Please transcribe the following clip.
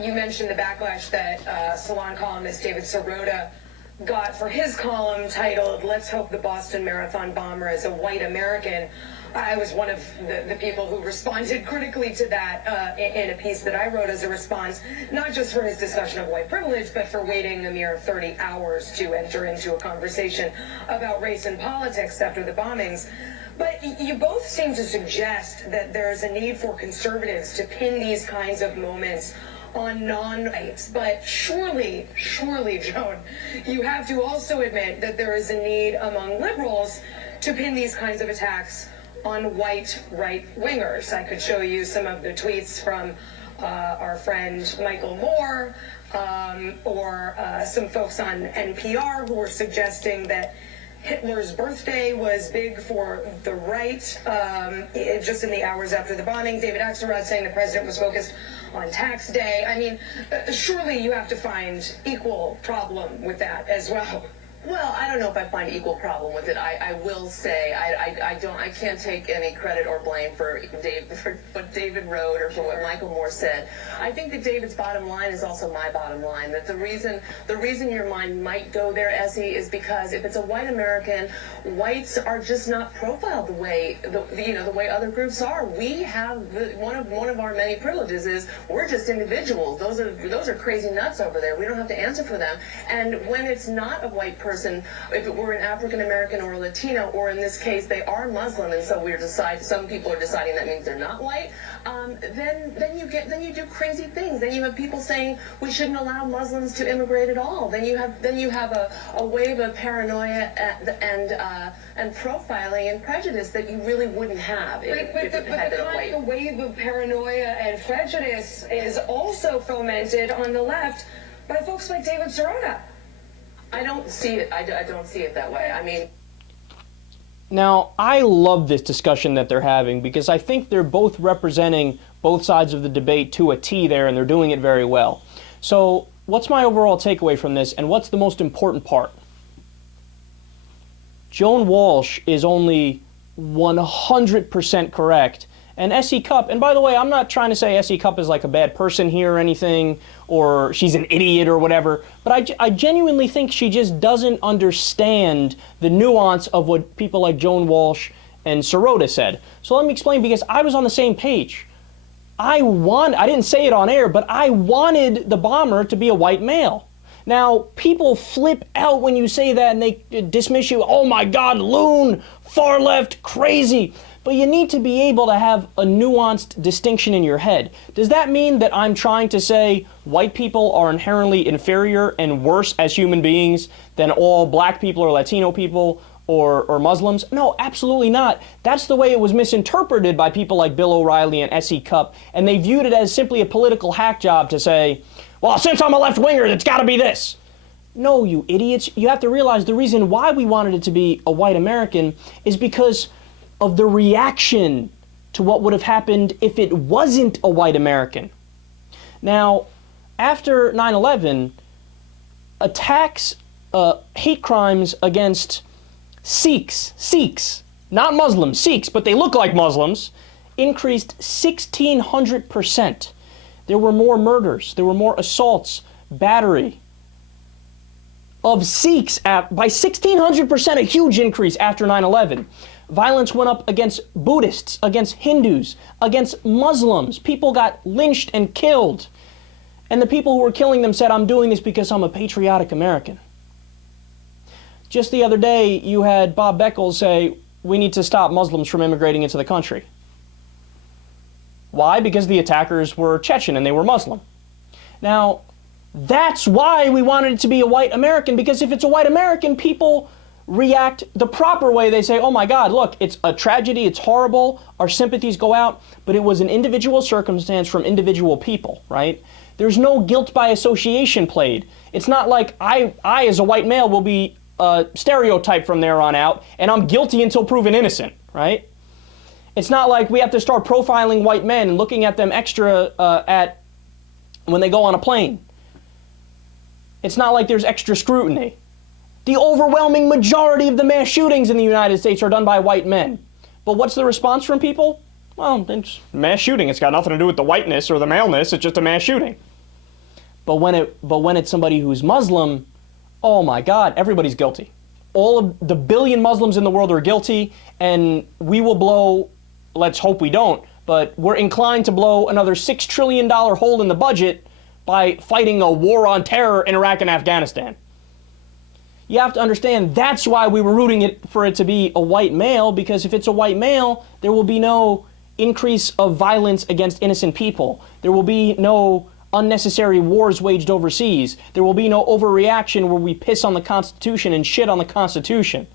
You mentioned the backlash that Salon columnist David Sirota got for his column titled, "Let's Hope the Boston Marathon Bomber is a White American." I was one of the people who responded critically to that in a piece that I wrote as a response, not just for his discussion of white privilege, but for waiting a mere 30 hours to enter into a conversation about race and politics after the bombings. But you both seem to suggest that there's a need for conservatives to pin these kinds of moments on non-whites. But surely, Joan, you have to also admit that there is a need among liberals to pin these kinds of attacks on white right-wingers. I could show you some of the tweets from our friend Michael Moore or some folks on NPR who were suggesting that Hitler's birthday was big for the right just in the hours after the bombing. David Axelrod saying the president was focused on tax day. I mean, surely you have to find equal problem with that as well. Well, I don't know if I find equal problem with it. I will say I can't take any credit or blame for what David wrote or for what Michael Moore said. I think that David's bottom line is also my bottom line. That the reason your mind might go there, Essie, is because if it's a white American, whites are just not profiled the way the way other groups are. We have one of our many privileges is we're just individuals. Those are crazy nuts over there. We don't have to answer for them. And when it's not a white person, if it were an African American or a Latino, or in this case they are Muslim, and so some people are deciding that means they're not white, then you do crazy things. Then you have people saying we shouldn't allow Muslims to immigrate at all. Then you have a wave of paranoia and profiling and prejudice that you really wouldn't have the wave of paranoia and prejudice is also fomented on the left by folks like David Sirota. I don't see it. I don't see it that way. I mean, now I love this discussion that they're having because I think they're both representing both sides of the debate to a T there, and they're doing it very well. So what's my overall takeaway from this, and what's the most important part? Joan Walsh is only 100% correct. And S.E. Cupp, and by the way, I'm not trying to say S.E. Cupp is like a bad person here or anything, or she's an idiot or whatever, but I genuinely think she just doesn't understand the nuance of what people like Joan Walsh and Sirota said. So let me explain, because I was on the same page. I didn't say it on air, but I wanted the bomber to be a white male. Now, people flip out when you say that and they dismiss you. Oh my God, loon, far left, crazy. But you need to be able to have a nuanced distinction in your head. Does that mean that I'm trying to say white people are inherently inferior and worse as human beings than all black people or Latino people or Muslims? No, absolutely not. That's the way it was misinterpreted by people like Bill O'Reilly and S.E. Cupp, and they viewed it as simply a political hack job to say, well, since I'm a left-winger, it's got to be this. No, you idiots. You have to realize the reason why we wanted it to be a white American is because of the reaction to what would have happened if it wasn't a white American. Now, after 9/11, attacks, hate crimes against Sikhs, not Muslims, Sikhs, but they look like Muslims, increased 1,600%. There were more murders, there were more assaults, battery of Sikhs by 1,600%, a huge increase after 9/11. Violence went up against Buddhists, against Hindus, against Muslims. People got lynched and killed. And the people who were killing them said, I'm doing this because I'm a patriotic American. Just the other day, you had Bob Beckles say, we need to stop Muslims from immigrating into the country. Why? Because the attackers were Chechen and they were Muslim. Now, that's why we wanted it to be a white American, because if it's a white American, people react the proper way. They say, oh my God, look, it's a tragedy, it's horrible, our sympathies go out, but it was an individual circumstance from individual people, right? There's no guilt by association played. It's not like I as a white male will be stereotyped from there on out, and I'm guilty until proven innocent, right? It's not like we have to start profiling white men and looking at them extra when they go on a plane. It's not like there's extra scrutiny. The overwhelming majority of the mass shootings in the United States are done by white men. But what's the response from people? Well, it's mass shooting. It's got nothing to do with the whiteness or the maleness. It's just a mass shooting. But when it's somebody who's Muslim, oh my God, everybody's guilty. All of the billion Muslims in the world are guilty, and we will blow, let's hope we don't, but we're inclined to blow another $6 trillion hole in the budget by fighting a war on terror in Iraq and Afghanistan. You have to understand that's why we were rooting for it to be a white male, because if it's a white male, there will be no increase of violence against innocent people. There will be no unnecessary wars waged overseas. There will be no overreaction where we piss on the Constitution and shit on the Constitution.